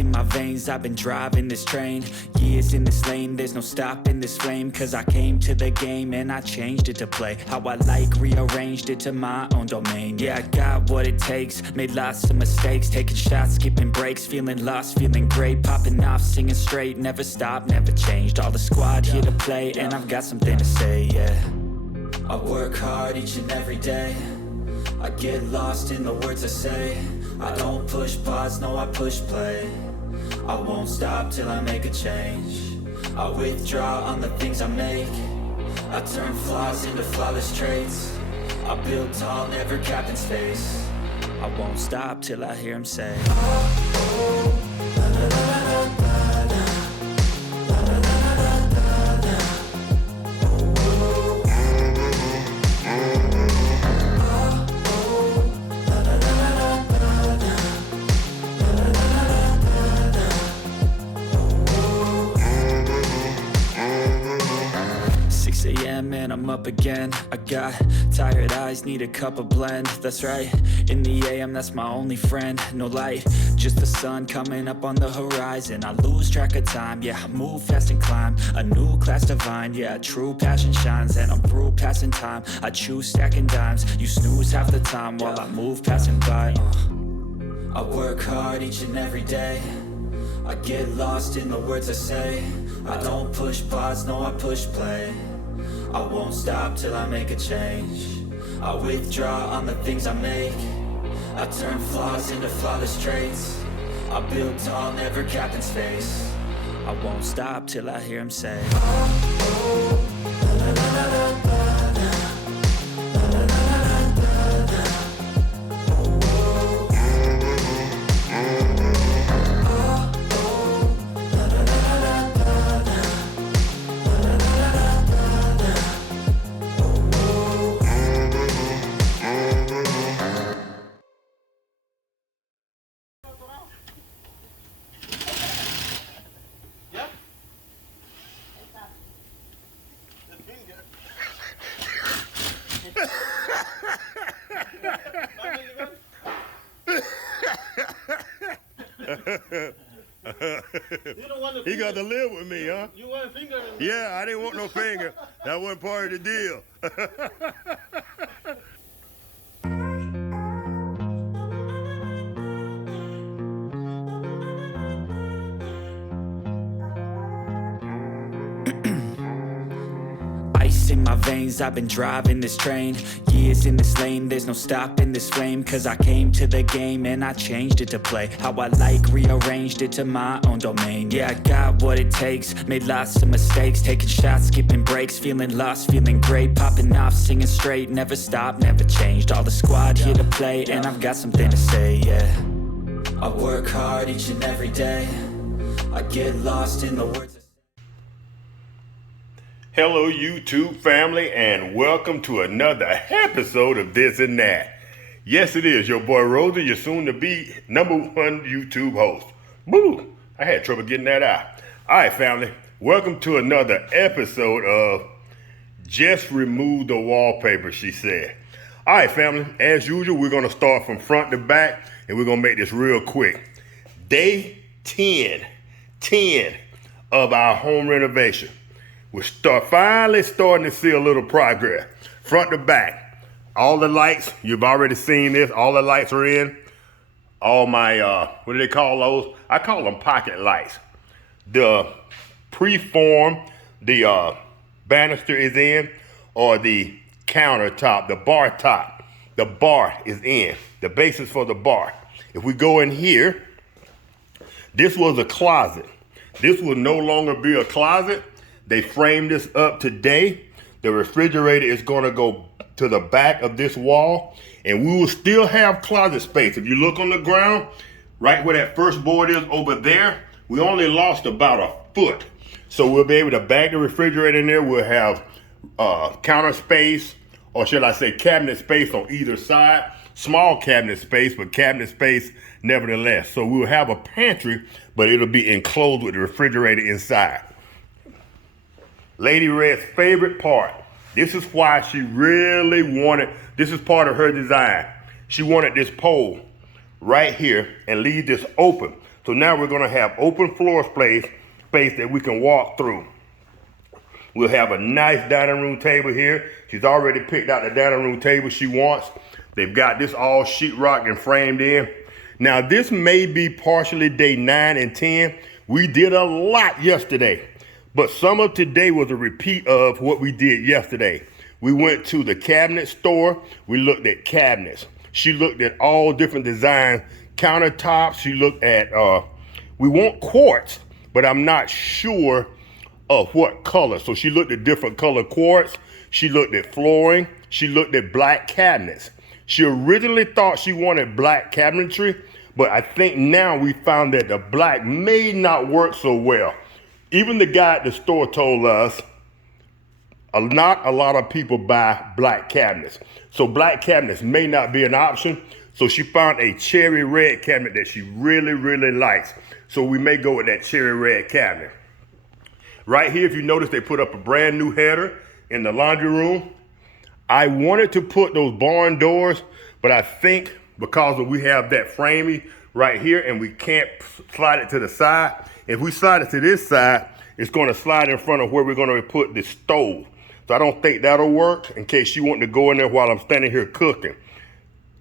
in my veins, I've been driving this train. Years in this lane, there's no stopping this flame. Cause I came to the game and I changed it to play how I like, rearranged it to my own domain. Yeah, I got what it takes, made lots of mistakes, taking shots, skipping breaks, feeling lost, feeling great, popping off, singing straight, never stopped, never changed. All the squad here to play, and I've got something to say, yeah. I work hard each and every day, I get lost in the words I say. I don't push pause, no I push play. I won't stop till I make a change. I withdraw on the things I make. I turn flaws into flawless traits. I build tall, never capped in space. I won't stop till I hear him say, oh, oh, la, la, la, la, la. And I'm up again. I got tired eyes, need a cup of blend. That's right, in the AM, that's my only friend. No light, just the sun coming up on the horizon. I lose track of time, yeah, I move fast and climb a new class divine, yeah, true passion shines. And I'm through passing time, I choose stacking dimes. You snooze half the time while I move passing by. I work hard each and every day, I get lost in the words I say. I don't push pause, no I push play. I won't stop till I make a change. I withdraw on the things I make. I turn flaws into flawless traits. I build tall, never capped in space. I won't stop till I hear him say, oh, oh, la, la, la, la, la. He got to live with me, huh? You want a finger? Yeah, I didn't want no finger. That wasn't part of the deal. Ice in my veins, I've been driving this train. Years in this lane, there's no stopping this flame. Cause I came to the game and I changed it to play how I like, rearranged it to my own domain. Yeah, I got what it takes, made lots of mistakes, taking shots, skipping breaks, feeling lost, feeling great, popping off, singing straight, never stopped, never changed. All the squad here to play, and I've got something to say, yeah. I work hard each and every day, I get lost in the words. Hello, YouTube family, and welcome to another episode of This and That. Yes, it is your boy Rosie, your soon-to-be #1 YouTube host. Woo! I had trouble getting that out. All right, family, welcome to another episode of Just Remove the Wallpaper, she said. All right, family, as usual, we're going to start from front to back, and we're going to make this real quick. Day 10 of our home renovation. We're finally starting to see a little progress. Front to back. All the lights, you've already seen this. All the lights are in. All my, what do they call those? I call them pocket lights. The preform, the banister is in, or the countertop, the bar top. The bar is in. The basis for the bar. If we go in here, this was a closet. This will no longer be a closet. They framed this up today. The refrigerator is going to go to the back of this wall, and we will still have closet space. If you look on the ground, right where that first board is over there, we only lost about a foot. So we'll be able to bag the refrigerator in there. We'll have counter space, or should I say cabinet space on either side. Small cabinet space, but cabinet space nevertheless. So we'll have a pantry, but it'll be enclosed with the refrigerator inside. Lady Red's favorite part. This is why she really wanted, this is part of her design. She wanted this pole right here and leave this open So now we're gonna have open floor space that we can walk through. We'll have a nice dining room table here. She's already picked out the dining room table she wants. They've got this all sheetrock and framed in. Now this may be partially day 9 and 10. We did a lot yesterday, but some of today was a repeat of what we did yesterday. We went to the cabinet store. We looked at cabinets. She looked at all different design countertops. She looked at, we want quartz, but I'm not sure of what color. So she looked at different color quartz. She looked at flooring. She looked at black cabinets. She originally thought she wanted black cabinetry, but I think now we found that the black may not work so well. Even the guy at the store told us not a lot of people buy black cabinets. So black cabinets may not be an option. So she found a cherry red cabinet that she really, really likes. So we may go with that cherry red cabinet. Right here, if you notice, they put up a brand new header in the laundry room. I wanted to put those barn doors, but I think because we have that framing right here and we can't slide it to the side, if we slide it to this side, it's going to slide in front of where we're going to put the stove. So I don't think that'll work in case you want to go in there while I'm standing here cooking.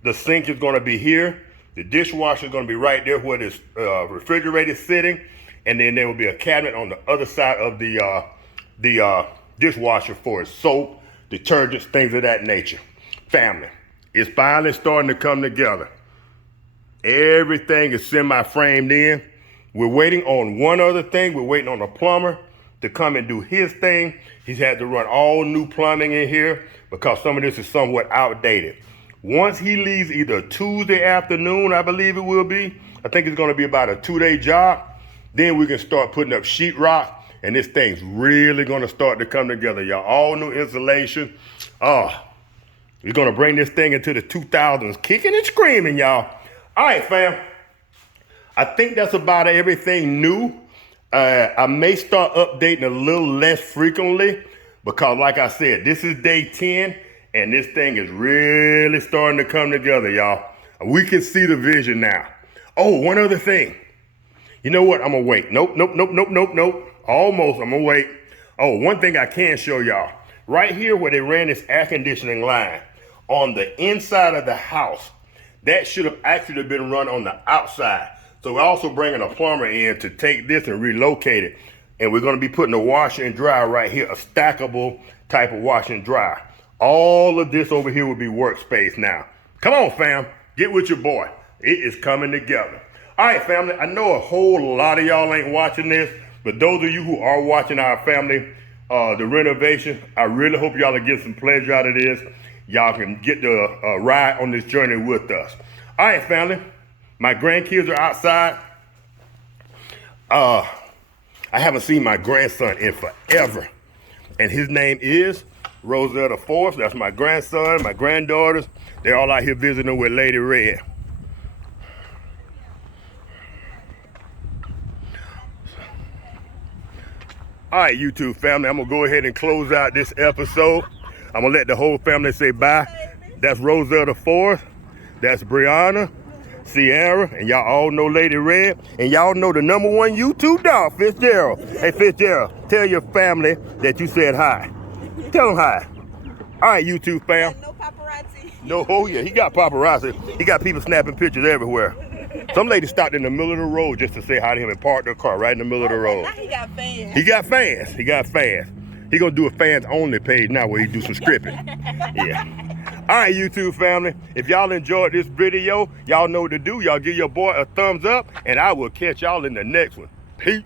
The sink is going to be here. The dishwasher is going to be right there where this refrigerator is sitting. And then there will be a cabinet on the other side of the dishwasher for soap, detergents, things of that nature. Family, it's finally starting to come together. Everything is semi-framed in. We're waiting on one other thing. We're waiting on a plumber to come and do his thing. He's had to run all new plumbing in here because some of this is somewhat outdated. Once he leaves either Tuesday afternoon, I believe it will be, I think it's going to be about a 2-day job, then we can start putting up sheetrock, and this thing's really going to start to come together, y'all. All new insulation. We're going to bring this thing into the 2000s, kicking and screaming, y'all. All right, fam. I think that's about everything new. I may start updating a little less frequently because, like I said, this is day 10, and this thing is really starting to come together, y'all. We can see the vision now. Oh, one other thing. You know what? I'm going to wait. Nope. Almost. I'm going to wait. Oh, one thing I can show y'all. Right here where they ran this air conditioning line on the inside of the house, that should have actually been run on the outside. So we're also bringing a plumber in to take this and relocate it. And we're going to be putting a washer and dryer right here, a stackable type of washer and dryer. All of this over here will be workspace now. Come on, fam. Get with your boy. It is coming together. All right, family. I know a whole lot of y'all ain't watching this, but those of you who are watching our family, the renovation, I really hope y'all will get some pleasure out of this. Y'all can get the ride on this journey with us. All right, family. My grandkids are outside. I haven't seen my grandson in forever. And his name is Rosetta Force. That's my grandson, my granddaughters. They're all out here visiting with Lady Red. All right, YouTube family, I'm going to go ahead and close out this episode. I'm going to let the whole family say bye. That's Rosetta Force. That's Brianna, Sierra, and y'all all know Lady Red, and y'all know the #1 YouTube dog, Fitzgerald. Hey, Fitzgerald, tell your family that you said hi. Tell them hi. All right, YouTube fam. No paparazzi. No, oh yeah, he got paparazzi. He got people snapping pictures everywhere. Some lady stopped in the middle of the road just to say hi to him and parked their car right in the middle of the road. Now he got fans. He got fans. He got fans. He gonna do a fans only page now where he do some scripting. Yeah. All right, YouTube family. If y'all enjoyed this video, y'all know what to do. Y'all give your boy a thumbs up, and I will catch y'all in the next one. Peace.